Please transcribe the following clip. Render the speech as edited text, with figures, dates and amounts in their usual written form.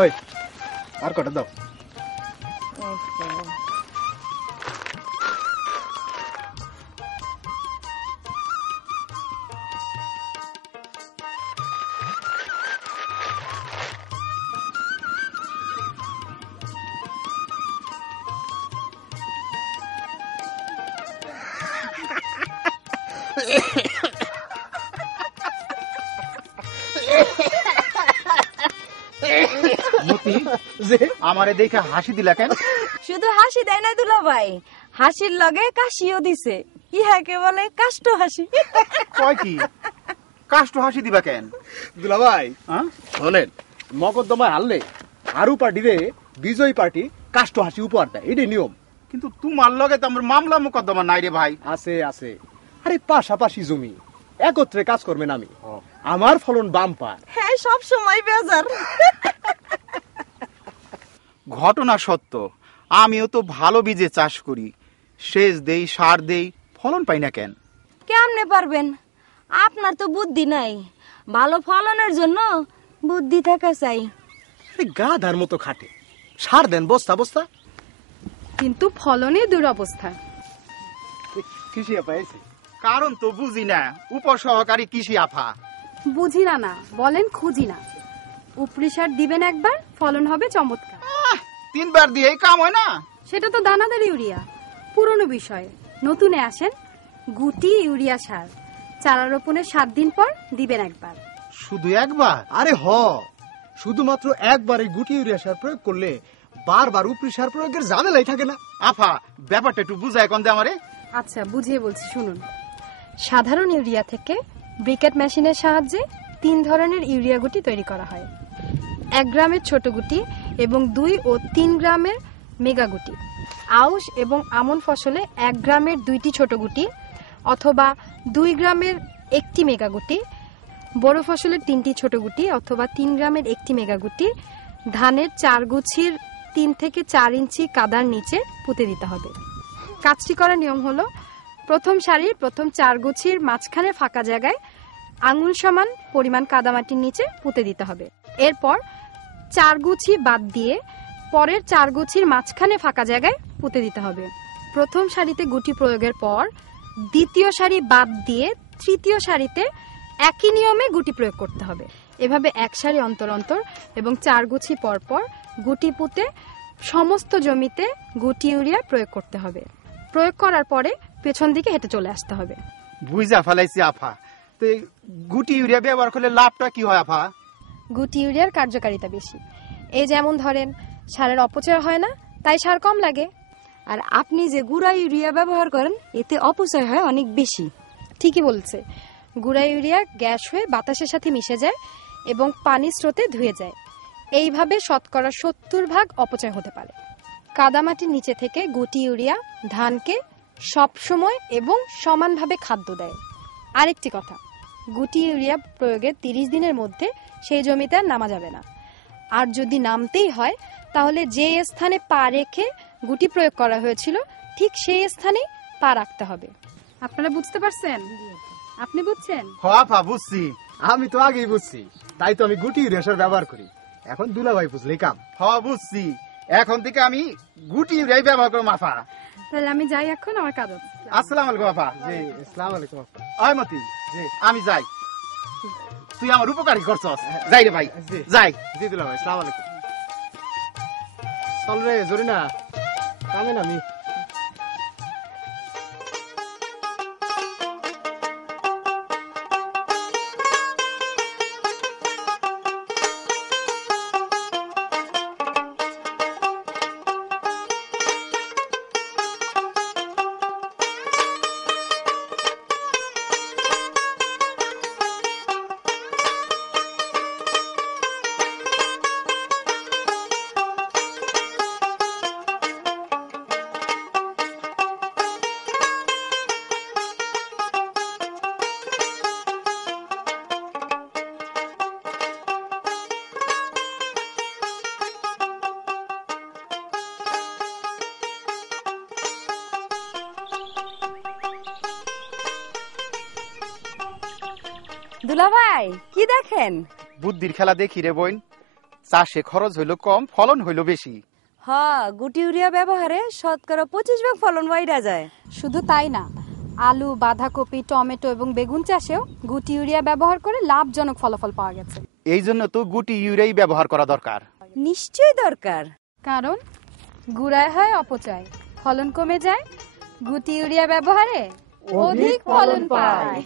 ওই আর কটা দাও। আমারে দেখে হাসি দিলা কেন? শুধু হাসি দেয় না দুলা ভাই, হাসির লগে কাশিও দিছে। ইহাকে বলে কাষ্ট হাসি। কয় কি কাষ্ট হাসি দিবা কেন? দুলা ভাই শোনেন, মকদ্দমায় হারলে আরু পার্টিরে বিজয়ী পার্টি কাষ্ট হাসি উপহার দেয়, এটাই নিয়ম। কিন্তু তোমার লগে তো আমার মামলা মোকদ্দমা নাই রে ভাই। আছে আছে, আরে পাশাপাশি জমি, একত্রে কাজ করবেন। আমি আমার ফলন বাম্পার। হ্যাঁ, সব সময় বেজার। ঘটনা সত্য, আমিও তো ভালো বীজে চাষ করি, সেচ দেই, সার দেই, ফলন পাই না কেন? কেমনে পারবেন? আপনার তো বুদ্ধি নাই। ভালো ফলনের জন্য বুদ্ধি থাকা চাই। গাধার মতো খাটে, সার দেন বস্তা বস্তা, কিন্তু ফলনে দুরবস্থা। কৃষি পাইছে কারণ তো বুঝি না। উপসহকারী কৃষি আফা। বুঝি না না বলেন, খুঁজি না। উপরি সার দিবেন একবার, ফলন হবে চমৎকার। 3 বার দিয়ে কাম হয় না। সেটা তো দানাদার ইউরিয়া, পুরনো বিষয়। নতুনে আসেন, গুটি ইউরিয়া সার চারা রোপণের 7 দিন পর দিবেন একবার। শুধু একবার? আরে শুধুমাত্র একবার এই গুটি ইউরিয়া সার প্রয়োগ করলে বারবার উপরি সার প্রয়োগের ঝামেলাই থাকে না। আফা, ব্যাপারটা একটু বুঝায় কোন দে আমারে। আচ্ছা, বুঝিয়ে বলছি শুনুন। সাধারণ ইউরিয়া থেকে ব্রিকেট মেশিনের সাহায্যে 3 ধরনের ইউরিয়া গুটি তৈরি করা হয়। 1 গ্রামের ছোট গুটি এবং 2 ও 3 গ্রামের মেগা গুটি। আউশ এবং আমন ফসলে 1 গ্রামের 2টি ছোট গুটি অথবা 2 গ্রামের 1টি মেগা গুটি। বড় ফসলের 3টি ছোট গুটি অথবা 3 গ্রামের 1টি মেগা গুটি ধানের 4 গুছির 3 থেকে 4 ইঞ্চি কাদার নিচে পুঁতে দিতে হবে। কাজটি করার নিয়ম হলো, প্রথম সারির প্রথম 4 গুছির মাঝখানে ফাঁকা জায়গায় আঙুল সমান পরিমাণ কাদামাটির নিচে পুঁতে দিতে হবে। এরপর 4 গুছি বাদ দিয়ে পরের 4 গুছির মাঝখানে ফাঁকা জায়গায় পুঁতে দিতে হবে। প্রথম সারিতে গুটি প্রয়োগের পর দ্বিতীয় সারি বাদ দিয়ে তৃতীয় সারিতে একই নিয়মে গুটি প্রয়োগ করতে হবে। এভাবে 1 সারি অন্তর অন্তর এবং 4 গুছি পর পর গুটি পুঁতে সমস্ত জমিতে গুটি ইউরিয়া প্রয়োগ করতে হবে। প্রয়োগ করার পরে পেছন দিকে হেঁটে চলে আসতে হবে। বুঝা ফেলাইছি আফা। তো গুটি ইউরিয়া ব্যবহার করলে লাভটা কি হয় আফা? গুটি ইউরিয়ার কার্যকারিতা বেশি। এই যেমন ধরেন, সারের অপচয় হয় না, তাই সার কম লাগে। আর আপনি যে গুঁড়া ইউরিয়া ব্যবহার করেন, এতে অপচয় হয় অনেক বেশি। ঠিকই বলছে। গুঁড়া ইউরিয়া গ্যাস হয়ে বাতাসের সাথে মিশে যায় এবং পানির স্রোতে ধুয়ে যায়। এইভাবে শতকরা 70% অপচয় হতে পারে। কাদামাটির নিচে থেকে গুটি ইউরিয়া ধানকে সবসময় এবং সমানভাবে খাদ্য দেয়। আরেকটি কথা, গুটি ইউরিয়া প্রয়োগের 30 দিনের মধ্যে সেই জমিতে আর নামা যাবে না। আর যদি নামতেই হয়, তাহলে যে স্থানে পা রেখে গুটি প্রয়োগ করা হয়েছিল ঠিক সেই স্থানেই পা রাখতে হবে। আপনারা বুঝতে পারছেন? আপনি বুঝছেন? আফা, বুঝছি। আমি তো আগেই বুঝছি, তাই তো আমি গুটি ইউরিয়া সার ব্যবহার করি। এখন দুলা ভাই বুঝলেই কাম। বুঝছি। এখন থেকে আমি গুটি ইউরিয়া ব্যবহার করব আফা। তাহলে আমি যাই এখন, আমার কাজ আছে। আসসালামু আলাইকুম আফা। জি, আসসালামু আলাইকুম আপা। আয় মতি, জি আমি যাই। তুই আমার উপকারী করছস। যাই রে ভাই, জি যাই। জি দুলা ভাই, আসসালামু আলাইকুম। চল রে জরিনা, কামে নামি। দুলা ভাই, কি দেখেন? বুদ্ধির খেলা দেখি রে বোন। চাষে খরচ হইল কম, ফলন হইল বেশি। গুটি ইউরিয়া ব্যবহারে 25% ফলন বাইরা যায়। শুধু তাই না, আলু, বাঁধাকপি, টমেটো এবং বেগুন চাষেও গুটি ইউরিয়া ব্যবহার করে লাভজনক ফলাফল পাওয়া গেছে। এই জন্য তো গুটি ইউরিয়াই ব্যবহার করা দরকার। নিশ্চয়ই দরকার, কারণ গুড়ায় হয় অপচয়, ফলন কমে যায়, গুটি ইউরিয়া ব্যবহারে অধিক ফলন পায়।